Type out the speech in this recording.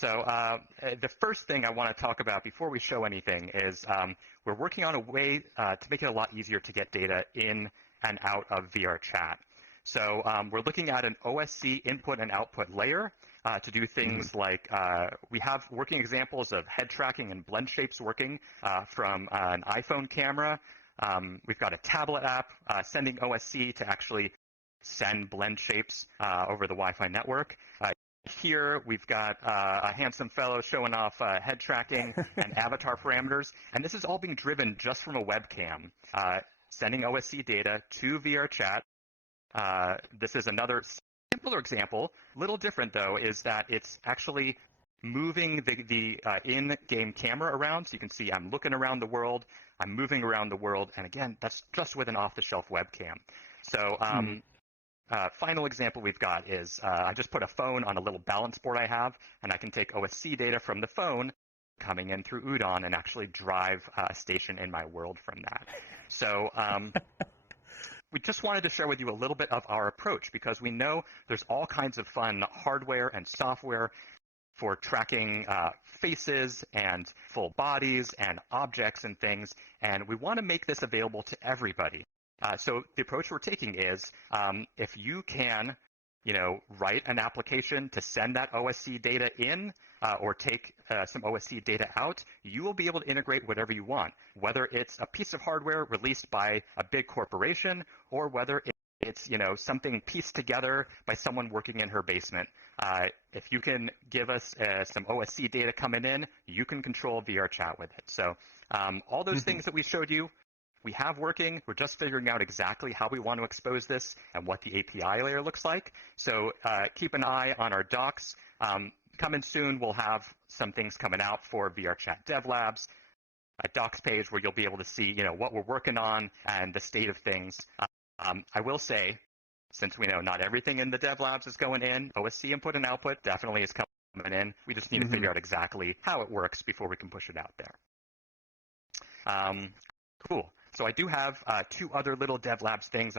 So the first thing I want to talk about before we show anything is we're working on a way to make it a lot easier to get data in and out of VRChat. So we're looking at an OSC input and output layer to do things like we have working examples of head tracking and Blendshapes working from an iPhone camera. We've got a tablet app sending OSC to actually send Blendshapes over the Wi-Fi network. Here we've got a handsome fellow showing off head tracking and avatar parameters, and this is all being driven just from a webcam, sending OSC data to VRChat. This is another simpler example. Little different though is that it's actually moving the in-game camera around, so you can see I'm looking around the world, I'm moving around the world, and again, that's just with an off-the-shelf webcam. So final example we've got is I just put a phone on a little balance board I have, and I can take OSC data from the phone coming in through Udon and actually drive a station in my world from that. So we just wanted to share with you a little bit of our approach because we know there's all kinds of fun hardware and software for tracking faces and full bodies and objects and things, and we want to make this available to everybody. So the approach we're taking is if you can, write an application to send that OSC data in or take some OSC data out, you will be able to integrate whatever you want, whether it's a piece of hardware released by a big corporation or whether it's something pieced together by someone working in her basement. If you can give us some OSC data coming in, you can control VRChat with it. So all those things that we showed you, we have working. We're just figuring out exactly how we want to expose this and what the API layer looks like. So keep an eye on our docs. Coming soon, we'll have some things coming out for VRChat Dev Labs, a docs page where you'll be able to see what we're working on and the state of things. I will say, since we know not everything in the Dev Labs is going in, OSC input and output definitely is coming in. We just need to figure out exactly how it works before we can push it out there. Cool. So I do have two other little Dev Labs things I